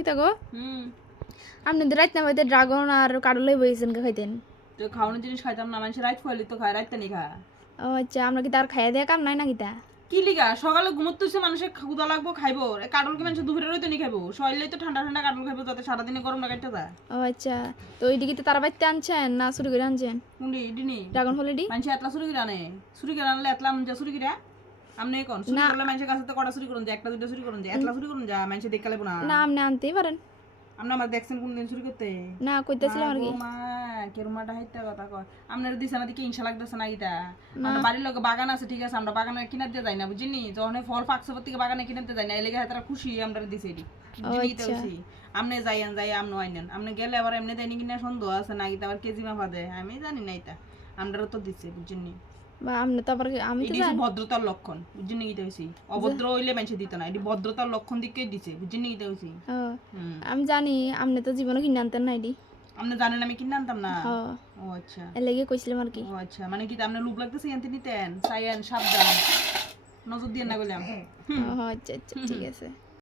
কিতা গো হুম। আপনি তো রাত না পাইতে ড্রাগন আর কারলাই বইছেন খাইতেন। তো খাওয়ানোর জিনিস খাইতাম না মানুষ রাইত ফুয়ালি তো খায় রাইত নি খা ও আচ্ছা আমরা কি তার খাইয়া দেয়া কাম নাই না কিতা কি লিগা? সকালে ঘুমোতেছে মানুষের ক্ষুদা লাগবো খাইবো। কাটল কি মানুষ দুপুরে রইতে নি খাইবো। শরীরে তো ঠান্ডা ঠান্ডা কাটল খাইবো যাতে সারাদিনে গরম লাগাইতে যায়। ও আচ্ছা তো ওই দিকে তারা বাইতে আনছেন না চুরি করে আনছেন? কুন্ডি? ডিনি ড্রাগন ফলেডি মানুষ এতলা চুরি করে আনে। চুরি করে আনলে এতলা যা চুরি করে আমনে কোন চুরি করলে মানুষের কাছে তো কটা চুরি করুন যায় একটা দুটো চুরি করুন যায় এতলা চুরি করুন যা মানুষের দেখালে না না আপনি আনতেই পারেন। আপনি আমার দেখছেন কোন চুরি করতে না কইতেছিলাম আর কি। মা কেরুমাটা হাইতে কথা কয়। আপনার দিছে না দিকে ইনশা লাগতেছে না। ইটা আমরা বাড়ির লোক বাগান আছে ঠিক আছে আমরা বাগানে কিনাতে যাই না বুঝিনি? যখন ফল পাকছে থেকে বাগানে কিনাতে যাই না এলাকা তারা খুশি আমরা দিছে এটি। হইছি। আমনে যাইয়ান যাই আমনো আইনেন। আপনি গেলে আবার এমনি দেয়নি কিনা সন্দেহ আছে না ইটা আবার কেজি মাপা দেয়। আমি জানি না এটা। আমরাও তো দিচ্ছে বুঝিনি। বা আপনি তো আবার আমি তো হচ্ছে ভদ্রতার লক্ষণ বুঝিনি গীতা হয়েছি অভদ্র হইলে মানুষে দিত না এটি ভদ্রতার লক্ষণ দিকে দিছে হয়েছি ও, আমি জানি আপনি তো জীবনে কিনে আনতেন না এটি। আপনি জানেন আমি কিনে আনতাম না? ও। আচ্ছা। এর লেগে কইছিলাম আর কি। ও আচ্ছা। মানে কি আপনার লুপ লাগতেছে এনতে নিতেন? সাইয়ান সাবধান। নজর দিয়ে না আচ্ছা আচ্ছা ঠিক আছে।